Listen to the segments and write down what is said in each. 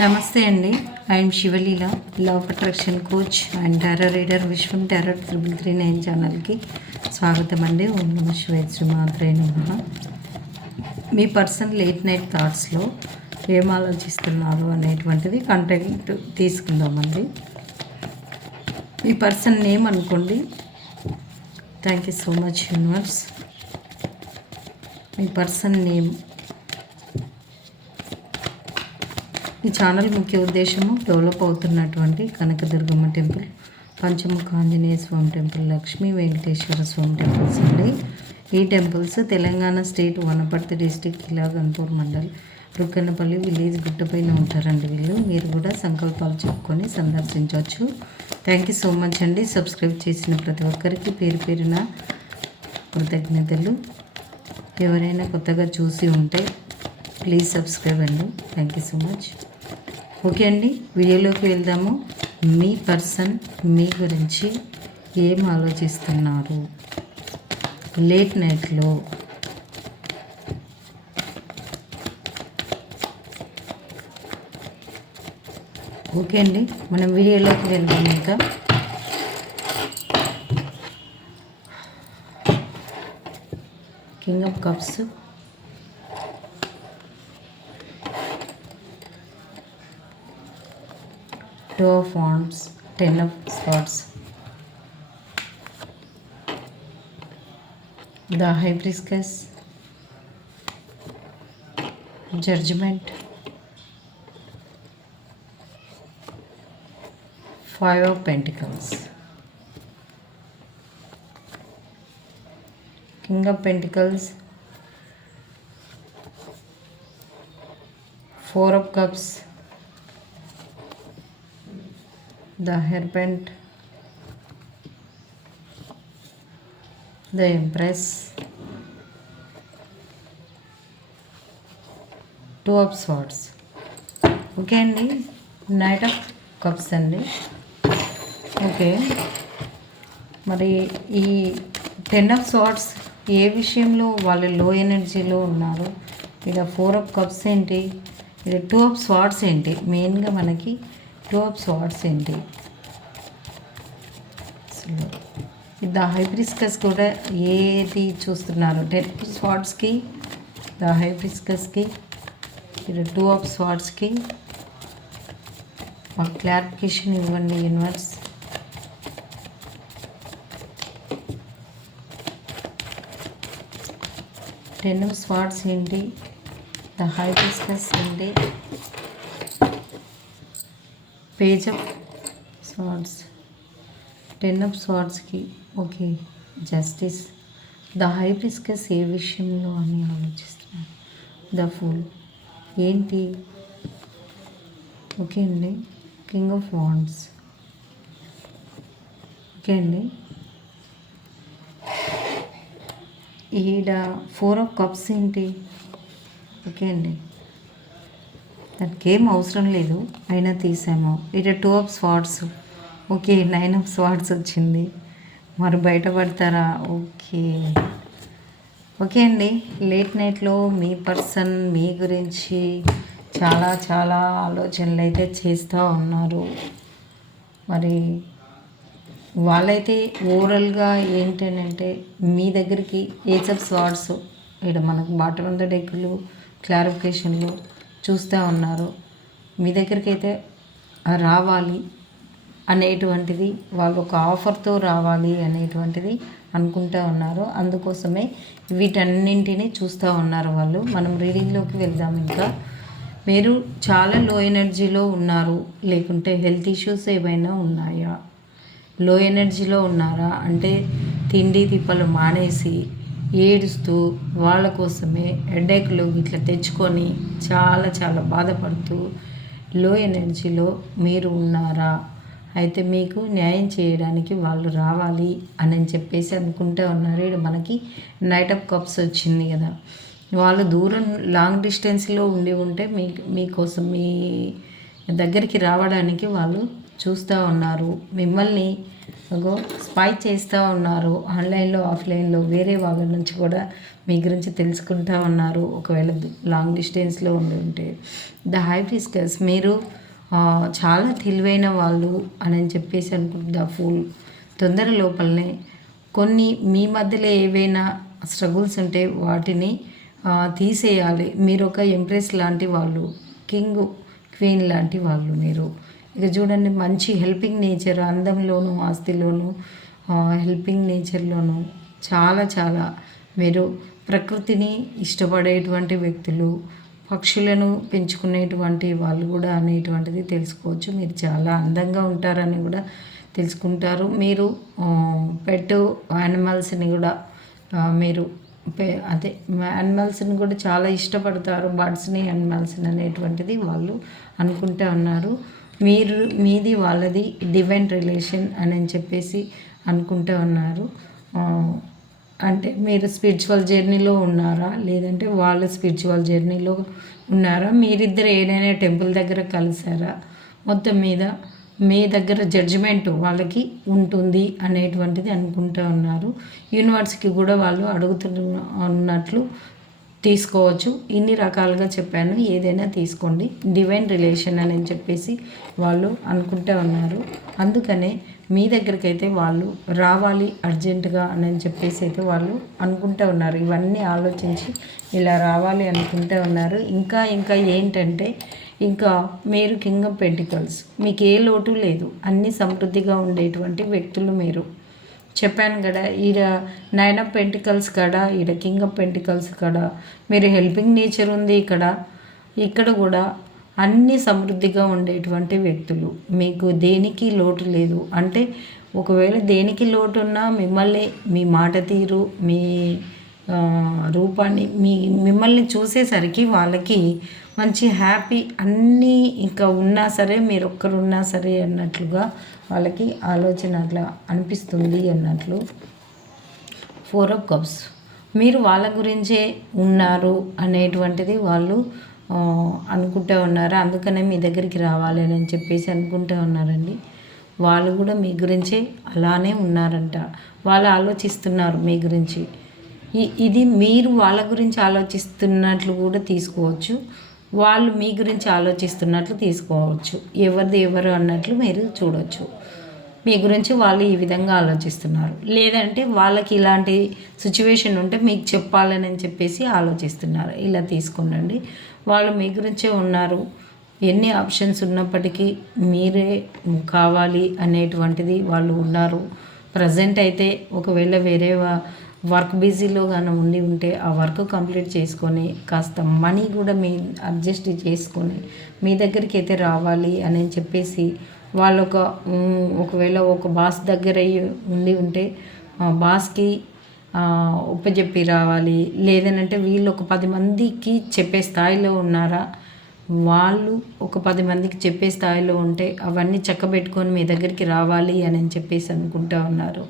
నమస్తే అండి. I'm Shivaleela love attraction coach and tarot reader Vishwam tarot triple three nine ఛానల్కి స్వాగతం అండి. ఓం నమ శివాయ శ్రీమాత్రే నమ. మీ పర్సన్ లేట్ నైట్ థాట్స్లో ఏం ఆలోచిస్తున్నారు అనేటువంటిది కంటెంట్ తీసుకుందామండి. మీ పర్సన్ నేమ్ అనుకోండి. Thank you so much universe me person name ఈ ఛానల్ ముఖ్య ఉద్దేశము డెవలప్ అవుతున్నటువంటి Kanakadurgamma temple Panchamukha Anjaneya Swamy temple Lakshmi Venkateswara Swamy temples అండి. ఈ temples Telangana state Wanaparthy district Kilaganpur mandal Rukkannapalli village గుట్టపైన ఉంటారండి వీళ్ళు. మీరు కూడా సంకల్పాలు చెప్పుకొని సందర్శించవచ్చు. థ్యాంక్ యూ సో మచ్ అండి. సబ్స్క్రైబ్ చేసిన ప్రతి ఒక్కరికి పేరు పేరున కృతజ్ఞతలు. ఎవరైనా కొత్తగా చూసి ఉంటే ప్లీజ్ సబ్స్క్రైబ్ అండి. Thank you so much okay అండి వీడియోలోకి వెళ్దాము. మీ పర్సన్ మీ గురించి ఏం ఆలోచిస్తున్నారు? లేట్ నైట్లో ఓకే అండి మనం వీడియోలోకి వెళ్దాం ఇంకా. King of cups two of wands ten of swords the hibiscus judgment. Five of pentacles. King of pentacles. Four of cups the hierophant the empress two of swords okay అండి. Knight of cups అండి. Okay మరి ఈ ten of swords ఏ విషయంలో వాళ్ళు లో ఎనర్జీలో ఉన్నారు? ఇక ఫోర్ ఆఫ్ కప్స్ ఏంటి? ఇది టూ ఆఫ్ స్వార్డ్స్ ఏంటి? మెయిన్గా మనకి టూ ఆఫ్ స్వార్డ్స్ ఏంటి ద హైబ్రిస్కస్ కూడా ఏది చూస్తున్నారు? టెన్ స్వార్డ్స్కి ద హైబ్రిస్కస్కి టూ ఆఫ్ స్వార్డ్స్కి మాకు క్లారిఫికేషన్ ఇవ్వండి యూనివర్స్. టెన్ ఆఫ్ స్వార్డ్స్ ఏంటి? ద హైబ్రిస్కస్ ఏంటి? Page of swords ten of స్వార్డ్స్కి okay justice. The high ప్రిస్కస్ ఏ విషయంలో అని ఆలోచిస్తున్నాను ద ఫుల్. ఏంటి? ఓకే అండి. కింగ్ ఆఫ్ వాండ్స్ ఓకే అండి. ఈడ ఫోర్ ఆఫ్ కప్స్ ఏంటి? ఓకే అండి. దానికి ఏం అవసరం లేదు. అయినా తీసాము. ఇటు two of swords okay nine of swords వచ్చింది. మరి బయటపడతారా? ఓకే. ఓకే అండి. లేట్ నైట్లో మీ పర్సన్ మీ గురించి చాలా చాలా ఆలోచనలు అయితే చేస్తూ ఉన్నారు. మరి వాళ్ళైతే ఓవరాల్గా ఏంటంటే మీ దగ్గరికి ఏజ్ ఆఫ్ స్వాట్స్ ఇక్కడ మనకు బాటర్ ఆన్ ద డెక్కులు క్లారిఫికేషన్లు చూస్తూ ఉన్నారు. మీ దగ్గరికి అయితే రావాలి అనేటువంటిది వాళ్ళు ఒక ఆఫర్తో రావాలి అనేటువంటిది అనుకుంటూ ఉన్నారు. అందుకోసమే వీటన్నింటినీ చూస్తూ ఉన్నారు వాళ్ళు. మనం రీడింగ్లోకి వెళ్దాం ఇంకా. మీరు చాలా లో ఎనర్జీలో ఉన్నారు. లేకుంటే హెల్త్ ఇష్యూస్ ఏమైనా ఉన్నాయా? లో ఎనర్జీలో ఉన్నారా? అంటే తిండి తిప్పలు మానేసి ఏడుస్తూ వాళ్ళ కోసమే హెడేక్లు ఇట్లా తెచ్చుకొని చాలా చాలా బాధపడుతూ లో ఎనర్జీలో మీరు ఉన్నారా? అయితే మీకు న్యాయం చేయడానికి వాళ్ళు రావాలి అని చెప్పేసి అనుకుంటూ ఉన్నారు. ఇక్కడ మనకి నైట్ ఆఫ్ కప్స్ వచ్చింది కదా. వాళ్ళు దూరం లాంగ్ డిస్టెన్స్లో ఉండి ఉంటే మీ మీకోసం మీ దగ్గరికి రావడానికి వాళ్ళు చూస్తూ ఉన్నారు. మిమ్మల్ని అగో స్పై చేస్తూ ఉన్నారు. ఆన్లైన్లో ఆఫ్లైన్లో వేరే వాళ్ళ నుంచి కూడా మీ గురించి తెలుసుకుంటూ ఉన్నారు. ఒకవేళ లాంగ్ డిస్టెన్స్లో ఉండి ఉంటే. ద హై డిస్కస్ మీరు చాలా తెలివైన వాళ్ళు అని చెప్పేసి అనుకుంటుంది ఆ ఫూల్ తొందర లోపలనే కొన్ని మీ మధ్యలో ఏవైనా స్ట్రగుల్స్ ఉంటే వాటిని తీసేయాలి. మీరు ఒక ఎంప్రెస్ లాంటి వాళ్ళు కింగ్ క్వీన్ లాంటి వాళ్ళు మీరు. ఇక చూడండి మంచి హెల్పింగ్ నేచర్ అందంలోను ఆస్తిలోను హెల్పింగ్ నేచర్లోను చాలా చాలా మీరు ప్రకృతిని ఇష్టపడేటువంటి వ్యక్తులు పక్షులను పెంచుకునేటువంటి వాళ్ళు కూడా అనేటువంటిది తెలుసుకోవచ్చు. మీరు చాలా అందంగా ఉంటారని కూడా తెలుసుకుంటారు. మీరు పెట్ యానిమల్స్ని కూడా మీరు అదే యానిమల్స్ని కూడా చాలా ఇష్టపడతారు. బర్డ్స్ని యానిమల్స్ని అనేటువంటిది వాళ్ళు అనుకుంటా ఉన్నారు. మీరు మీది వాళ్ళది డివైన్ రిలేషన్ అని చెప్పేసి అనుకుంటూ ఉన్నారు. అంటే మీరు స్పిరిచువల్ జర్నీలో ఉన్నారా? లేదంటే వాళ్ళు స్పిరిచువల్ జర్నీలో ఉన్నారా? మీరిద్దరు ఏదైనా టెంపుల్ దగ్గర కలిసారా? మొత్తం మీద మీ దగ్గర జడ్జిమెంట్ వాళ్ళకి ఉంటుంది అనేటువంటిది అనుకుంటూ ఉన్నారు. యూనివర్స్కి కూడా వాళ్ళు అడుగుతున్న ఉన్నట్లు తీసుకోవచ్చు. ఇన్ని రకాలుగా చెప్పాను. ఏదైనా తీసుకోండి. డివైన్ రిలేషన్ అని చెప్పేసి వాళ్ళు అనుకుంటూ ఉన్నారు. అందుకనే మీ దగ్గరికి అయితే వాళ్ళు రావాలి అర్జెంటుగా అని చెప్పేసి అయితే వాళ్ళు అనుకుంటూ ఉన్నారు. ఇవన్నీ ఆలోచించి ఇలా రావాలి అనుకుంటూ ఉన్నారు. ఇంకా ఇంకా ఏంటంటే ఇంకా మీరు కింగ్ ఆఫ్ పెంటికల్స్. మీకు ఏ లోటు లేదు. అన్ని సమృద్ధిగా ఉండేటువంటి వ్యక్తులు మీరు. చెప్పాను కదా ఈడ నైన్ ఆఫ్ పెంటికల్స్ కాడ ఈడ కింగ్ ఆఫ్ పెంటికల్స్ కాడ మీరు హెల్పింగ్ నేచర్ ఉంది ఇక్కడ ఇక్కడ కూడా అన్ని సమృద్ధిగా ఉండేటువంటి వ్యక్తులు. మీకు దేనికి లోటు లేదు. అంటే ఒకవేళ దేనికి లోటు ఉన్నా మిమ్మల్ని మీ మాట తీరు మీ రూపాన్ని మీ మిమ్మల్ని చూసేసరికి వాళ్ళకి మంచి హ్యాపీ అన్నీ ఇంకా ఉన్నా సరే మీరు ఒక్కరున్నా సరే అన్నట్లుగా వాళ్ళకి ఆలోచన అట్లా అనిపిస్తుంది అన్నట్లు. ఫోర్ ఆఫ్ కప్స్ మీరు వాళ్ళ గురించే ఉన్నారు అనేటువంటిది వాళ్ళు అనుకుంటూ ఉన్నారు? అందుకనే మీ దగ్గరికి రావాలి అని చెప్పేసి అనుకుంటూ ఉన్నారండి. వాళ్ళు కూడా మీ గురించే అలానే ఉన్నారంట. వాళ్ళు ఆలోచిస్తున్నారు మీ గురించి. ఇది మీరు వాళ్ళ గురించి ఆలోచిస్తున్నట్లు కూడా తీసుకోవచ్చు. వాళ్ళు మీ గురించి ఆలోచిస్తున్నట్లు తీసుకోవచ్చు. ఎవరిది ఎవరు అన్నట్లు మీరు చూడవచ్చు మీ గురించి వాళ్ళు ఈ విధంగా ఆలోచిస్తున్నారు. లేదంటే వాళ్ళకి ఇలాంటి సిచ్యువేషన్ ఉంటే మీకు చెప్పాలని చెప్పేసి ఆలోచిస్తున్నారు. ఇలా తీసుకునండి. వాళ్ళు మీ గురించే ఉన్నారు. ఎన్ని ఆప్షన్స్ ఉన్నప్పటికీ మీరే కావాలి అనేటువంటిది వాళ్ళు ఉన్నారు. ప్రజెంట్ అయితే ఒకవేళ వేరే వా- వర్క్ బిజీలో కానీ ఉండి ఉంటే ఆ వర్క్ కంప్లీట్ చేసుకొని కాస్త మనీ కూడా మీ అడ్జస్ట్ చేసుకొని మీ దగ్గరికి అయితే రావాలి అని చెప్పేసి వాళ్ళు ఒక ఒకవేళ ఒక బాస్ దగ్గర అయ్యి ఉండి ఉంటే ఆ బాస్కి ఆ, ఒప్పజెప్పి రావాలి. లేదనంటే వీళ్ళు ఒక పది మందికి చెప్పే స్థాయిలో ఉన్నారా? వాళ్ళు ఒక పది మందికి చెప్పే స్థాయిలో ఉంటే అవన్నీ చక్కబెట్టుకొని మీ దగ్గరికి రావాలి అని చెప్పేసి అనుకుంటా ఉన్నారు.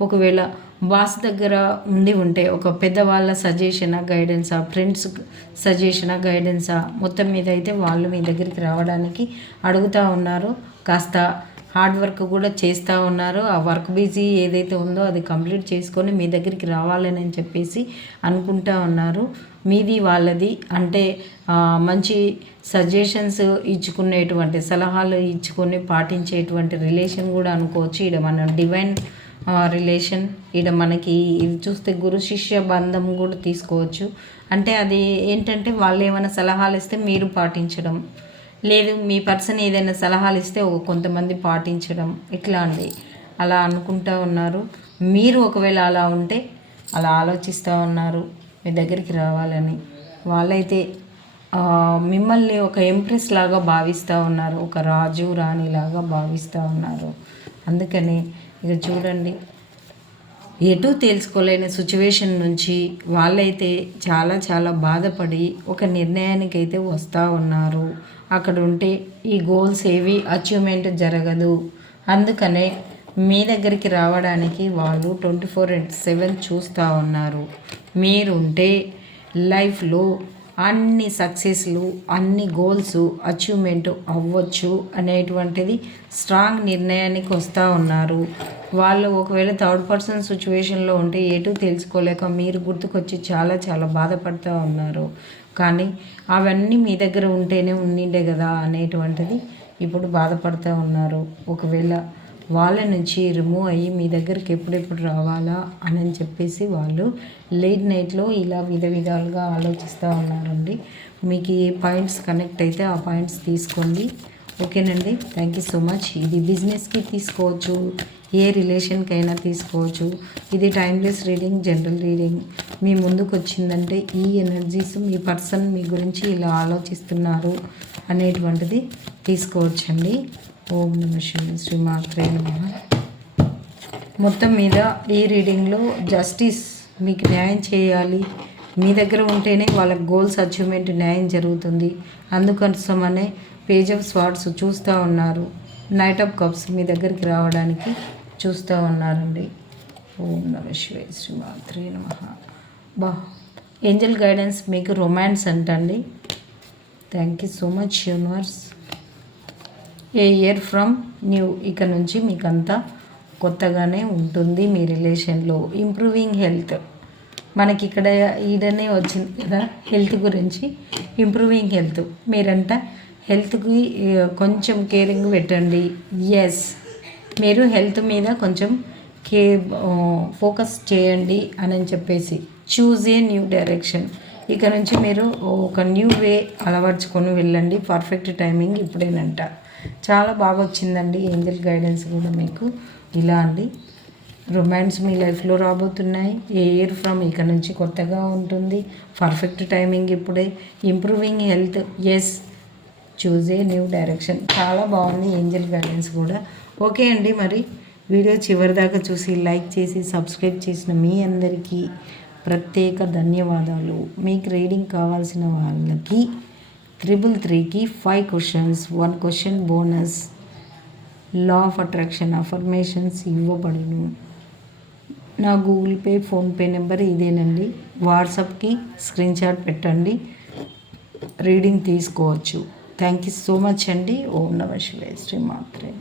ఒకవేళ బాస్ దగ్గర ఉండి ఉంటే ఒక పెద్దవాళ్ళ సజెషనా గైడెన్సా? ఫ్రెండ్స్ సజెషనా గైడెన్సా? మొత్తం మీద అయితే వాళ్ళు మీ దగ్గరికి రావడానికి అడుగుతూ ఉన్నారు. కాస్త హార్డ్ వర్క్ కూడా చేస్తూ ఉన్నారు. ఆ వర్క్ బిజీ ఏదైతే ఉందో అది కంప్లీట్ చేసుకొని మీ దగ్గరికి రావాలని అని చెప్పేసి అనుకుంటా ఉన్నారు. మీది వాళ్ళది. అంటే మంచి సజెషన్స్ ఇచ్చుకునేటువంటి సలహాలు ఇచ్చుకొని పాటించేటువంటి రిలేషన్ కూడా అనుకోవచ్చు. ఇక్కడ మన డివైన్ రిలేషన్ ఇక్కడ మనకి ఇది చూస్తే గురు శిష్య బంధం కూడా తీసుకోవచ్చు. అంటే అది ఏంటంటే వాళ్ళు ఏమైనా సలహాలు ఇస్తే మీరు పాటించడం. లేదు మీ పర్సన్ ఏదైనా సలహాలు ఇస్తే ఒక కొంతమంది పాటించడం ఇట్లా అండి? అలా అనుకుంటా ఉన్నారు. మీరు ఒకవేళ అలా ఉంటే అలా ఆలోచిస్తూ ఉన్నారు మీ దగ్గరికి రావాలని. వాళ్ళైతే మిమ్మల్ని ఒక ఎంప్రెస్ లాగా భావిస్తూ ఉన్నారు ఒక రాజు రాణిలాగా భావిస్తూ ఉన్నారు. అందుకని ఇక చూడండి. ఎటు తెలుసుకోలేని సిచ్యువేషన్ నుంచి వాళ్ళైతే చాలా చాలా బాధపడి ఒక నిర్ణయానికి అయితే వస్తూ ఉన్నారు. అక్కడ ఉంటే ఈ గోల్స్ ఏవి అచీవ్మెంట్ జరగదు. అందుకనే మీ దగ్గరికి రావడానికి వాళ్ళు ట్వంటీ ఫోర్ ఇంటూ సెవెన్ చూస్తూ ఉన్నారు. మీరుంటే లైఫ్లో అన్ని సక్సెస్లు అన్ని గోల్స్ అచీవ్మెంట్ అవ్వచ్చు అనేటువంటిది స్ట్రాంగ్ నిర్ణయానికి వస్తూ ఉన్నారు. వాళ్ళు ఒకవేళ థర్డ్ పర్సన్ సిచ్యువేషన్లో ఉంటే ఏటూ తెలుసుకోలేక మీరు గుర్తుకొచ్చి చాలా చాలా బాధపడుతూ ఉన్నారు. కానీ అవన్నీ మీ దగ్గర ఉంటేనే ఉండిండే కదా అనేటువంటిది ఇప్పుడు బాధపడుతూ ఉన్నారు. ఒకవేళ వాళ్ళ నుంచి రిమూవ్ అయ్యి మీ దగ్గరికి ఎప్పుడెప్పుడు రావాలా అని చెప్పేసి వాళ్ళు లేట్ నైట్లో ఇలా విధ విధాలుగా ఆలోచిస్తూ ఉన్నారండి. మీకు ఏ పాయింట్స్ కనెక్ట్ అయితే ఆ పాయింట్స్ తీసుకోండి. ఓకేనండి? థ్యాంక్ యూ సో మచ్ ఇది బిజినెస్కి తీసుకోవచ్చు ఏ రిలేషన్కైనా తీసుకోవచ్చు. ఇది టైమ్లెస్ రీడింగ్ జనరల్ రీడింగ్ మీ ముందుకు వచ్చిందంటే ఈ ఎనర్జీస్ మీ పర్సన్ మీ గురించి ఇలా ఆలోచిస్తున్నారు అనేటువంటిది తీసుకోవచ్చండి. ఓం నమ శివ శ్రీమాత్రే నమ. మొత్తం మీద ఈ రీడింగ్లో జస్టిస్ మీకు న్యాయం చేయాలి. మీ దగ్గర ఉంటేనే వాళ్ళ గోల్స్ అచీవ్మెంట్ న్యాయం జరుగుతుంది. అందుకోసమనే పేజ్ ఆఫ్ స్వాట్స్ చూస్తూ ఉన్నారు. నైట్ ఆఫ్ కప్స్ మీ దగ్గరికి రావడానికి చూస్తూ ఉన్నారండి. ఓం నమ శివ శ్రీమాత్రే నమ. బా ఏంజల్ గైడెన్స్ మీకు రొమాన్స్ అంటండి. Thank you so much universe a year from new ఇక నుంచి మీకు అంతా కొత్తగానే ఉంటుంది మీ రిలేషన్లో ఇంప్రూవింగ్ హెల్త్. మనకి ఇక్కడ ఈడనే వచ్చింది కదా హెల్త్ గురించి. Improving health. మీరంట హెల్త్కి కొంచెం కేరింగ్ పెట్టండి. ఎస్ మీరు హెల్త్ మీద కొంచెం కే ఫోకస్ చేయండి అని చెప్పేసి. Choose a new direction. ఇక నుంచి మీరు ఒక న్యూ వే అలవర్చుకొని వెళ్ళండి. పర్ఫెక్ట్ టైమింగ్ ఇప్పుడేనంట. చాలా బాగా వచ్చిందండి ఏంజల్ గైడెన్స్ కూడా మీకు. ఇలా అండి. రొమాన్స్ మీ లైఫ్లో రాబోతున్నాయి. ఏ ఇయర్ ఫ్రమ్ ఇక నుంచి కొత్తగా ఉంటుంది. పర్ఫెక్ట్ టైమింగ్ ఇప్పుడే. Improving health yes choose a new direction చాలా బాగుంది ఏంజల్ గైడెన్స్ కూడా. ఓకే అండి మరి. వీడియో చివరి దాకా చూసి లైక్ చేసి సబ్స్క్రైబ్ చేసిన మీ అందరికీ ప్రత్యేక ధన్యవాదాలు. మీకు రీడింగ్ కావాల్సిన వాళ్ళకి త్రిబుల్ త్రీకి five questions one question bonus law of attraction affirmations ఇవ్వబడును. నా గూగుల్ పే ఫోన్పే నెంబర్ ఇదేనండి. వాట్సాప్కి స్క్రీన్ షాట్ పెట్టండి. రీడింగ్ తీసుకోవచ్చు. థ్యాంక్ యూ సో మచ్ అండి. ఓం నమ శివాయ. శ్రీ మాత్రే